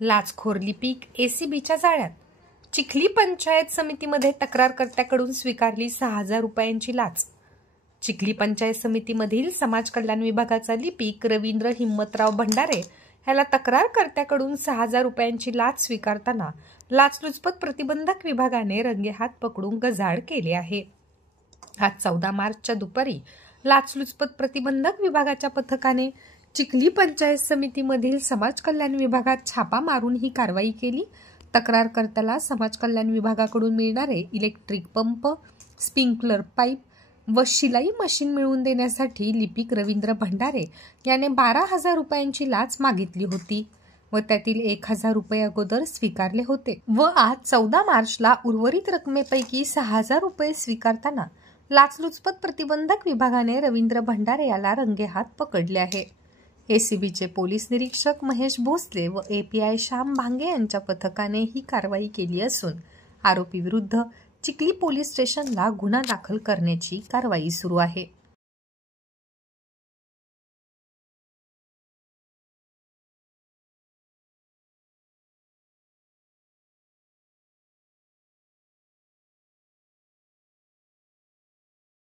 लाचखोर लिपिक एसीबीच्या जाळ्यात। चिखली पंचायत समितीमध्ये तक्रारकर्त्याकडून स्वीकारली 6,000 रुपयांची लाच। चिखली पंचायत समितीमधील समाज कल्याण विभागाचा लिपिक रवींद्र हिम्मतराव भंडारे याला तक्रारकर्त्याकडून 6,000 रुपयांची लाच स्वीकारताना लाचलुचपत प्रतिबंधक विभागाने रंगेहात पकडून गजाआड केले आहे। आज 14 मार्चच्या दुपारी लाचलुचपत प्रतिबंधक विभागाच्या पथकाने चिखली पंचायत समितीमधील समाज कल्याण विभागात छापा मारून ही कारवाई केली। तक्रारकर्त्याला समाज कल्याण विभागाकडून मिळणारे इलेक्ट्रिक पंप, स्प्रिंकलर पाईप व शिलाई मशीन मिळवून देण्यासाठी लिपिक रवींद्र भंडारे याने 12,000 रुपयांची लाच मागितली होती व त्यातील 1,000 रुपये अगोदर स्वीकारले होते व आज 14 मार्चला उर्वरित रकमेपैकी 6,000 रुपये स्वीकारताना लाचलुचपत प्रतिबंधक विभागाने रवींद्र भंडारे याला रंगेहात पकडले आहे। एसीबीचे पोलीस निरीक्षक महेश भोसले व एपीआय श्याम भांगे यांच्या पथकाने ही कारवाई केली असून आरोपी विरुद्ध चिखली पोलीस स्टेशनला गुन्हा दाखल करण्याची कारवाई सुरू आहे।